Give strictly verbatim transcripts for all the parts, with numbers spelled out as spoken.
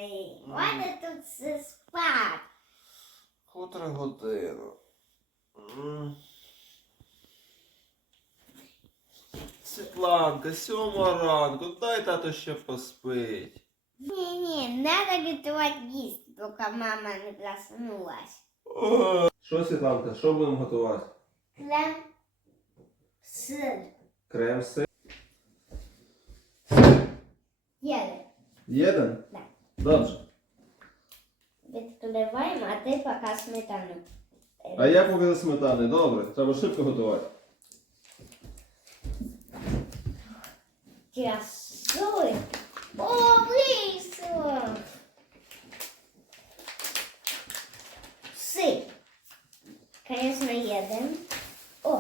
Ой, можна тут все спати. Котра година. М. Світланка, сьома ранку, дай тато ще поспить. Ні-ні, треба готувати їсти, поки мама не проснулась. Що, Світланка, що будемо готувати? Крем, сир, Крем сир. єли. Єден? Так. Добре. Відкриваємо, а ти поки сметану. А я поки сметани, добре. Треба швидко готувати. Красуй. О, вийшло. Сир. Конечно, їдемо. О.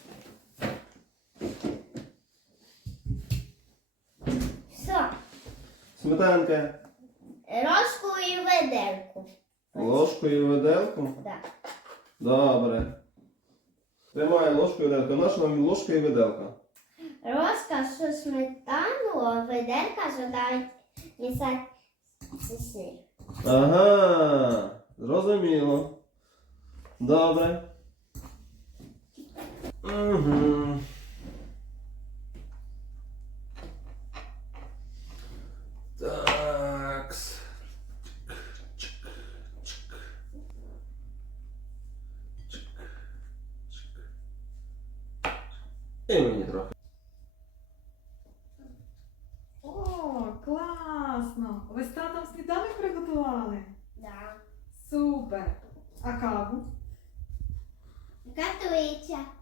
Все. Сметанка. Ложку і ведерку. Ложку і виделку. Так. Добре. Тримай ложку і виделку. Наша нам ложка і виделка. Ложка з сметану, а ведерка сюди місяць сир. Ага, зрозуміло. Добре. Угу. Такс. І мені трохи. О, класно! Ви з татом сніданок приготували? Да. Супер! А каву? Готується.